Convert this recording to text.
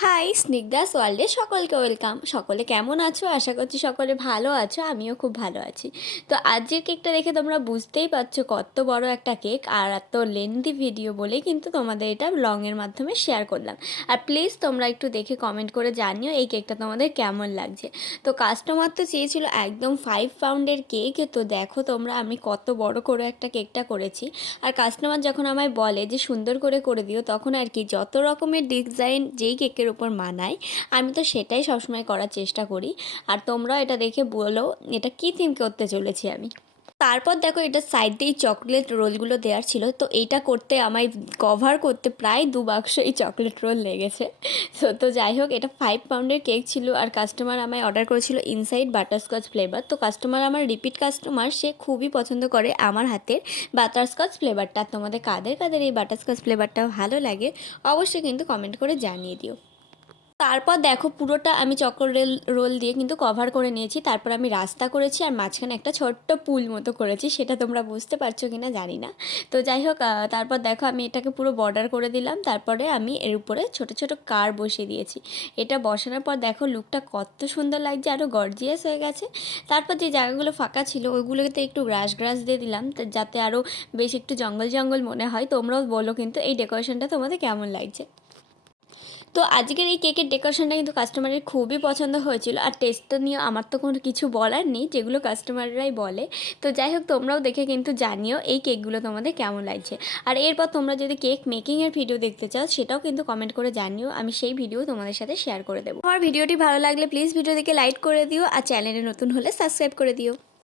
High Snigdha's ওয়ার্ল্ডে সকলকে welcome সকলে কেমন আছো? আশা করছি সকলে ভালো আছো, আমিও খুব ভালো আছি। তো আজকের কেকটা দেখে তোমরা বুঝতেই পারছ কত বড় একটা কেক আর এত লেন্দি ভিডিও বলে কিন্তু তোমাদের এটা লংয়ের মাধ্যমে শেয়ার করলাম। আর প্লিজ তোমরা একটু দেখে কমেন্ট করে জানিও এই কেকটা তোমাদের কেমন লাগছে। তো কাস্টমার তো চেয়েছিল একদম ফাইভ পাউন্ডের কেক তো দেখো তোমরা আমি কত বড় করে একটা কেকটা করেছি। আর কাস্টমার যখন আমায় বলে যে সুন্দর করে করে দিও, তখন আর কি যত রকমের ডিজাইন যেই কেকের উপর মানায়, আমি তো সেটাই সবসময় করার চেষ্টা করি। আর তোমরাও এটা দেখে বলো, এটা কী থিম করতে চলেছি আমি? তারপর দেখো, এটা সাইড দিয়ে চকলেট রোলগুলো দেওয়ার ছিল, তো এইটা করতে আমায় কভার করতে প্রায় দু বাক্স এই চকলেট রোল লেগেছে। তো তো যাই হোক, এটা ফাইভ পাউন্ডের কেক ছিল আর কাস্টমার আমায় অর্ডার করেছিল ইনসাইড বাটারস্কচ ফ্লেভার তো কাস্টমার আমার রিপিট কাস্টমার সে খুবই পছন্দ করে আমার হাতের বাটারস্কচ ফ্লেভারটা তোমাদের কাদের কাদের এই বাটারস্কচ ফ্লেভারটা ভালো লাগে, অবশ্যই কিন্তু কমেন্ট করে জানিয়ে দিও। তারপর দেখো পুরোটা আমি চক্র চকোরেল রোল দিয়ে কিন্তু কভার করে নিয়েছি। তারপর আমি রাস্তা করেছি আর মাঝখানে একটা ছোট্ট পুল মতো করেছি। সেটা তোমরা বুঝতে পারছ কি না জানি না। তো যাই হোক তারপর দেখো আমি এটাকে পুরো বর্ডার করে দিলাম। তারপরে আমি এর উপরে ছোট ছোট কার বসিয়ে দিয়েছি। এটা বসানোর পর দেখো লুকটা কত সুন্দর লাগছে আরও গর্জিয়াস হয়ে গেছে। তারপর যে জায়গাগুলো ফাঁকা ছিল, ওইগুলোতে একটু গ্রাস গ্রাস দিয়ে দিলাম। যাতে আরও বেশ একটু জঙ্গল জঙ্গল মনে হয়। তোমরাও বলো কিন্তু এই ডেকোরেশনটা তোমাদের কেমন লাগছে? তো আজকের এই কেকের ডেকোরেশনটা কিন্তু কাস্টমারের খুবই পছন্দ হয়েছিল। আর টেস্টটা নিয়ে আমার তো কোনো কিছু বলার নেই, যেগুলো কাস্টমাররাই বলে। তো যাই হোক, তোমরাও দেখে কিন্তু জানিও এই কেকগুলো তোমাদের কেমন লাগছে। আর এরপর তোমরা যদি কেক মেকিংয়ের ভিডিও দেখতে চাও, সেটাও কিন্তু কমেন্ট করে জানিও, আমি সেই ভিডিও তোমাদের সাথে শেয়ার করে দেবো। আমার ভিডিওটি ভালো লাগলে প্লিজ ভিডিও দেখে লাইক করে দিও, আর চ্যানেলে নতুন হলে সাবস্ক্রাইব করে দিও।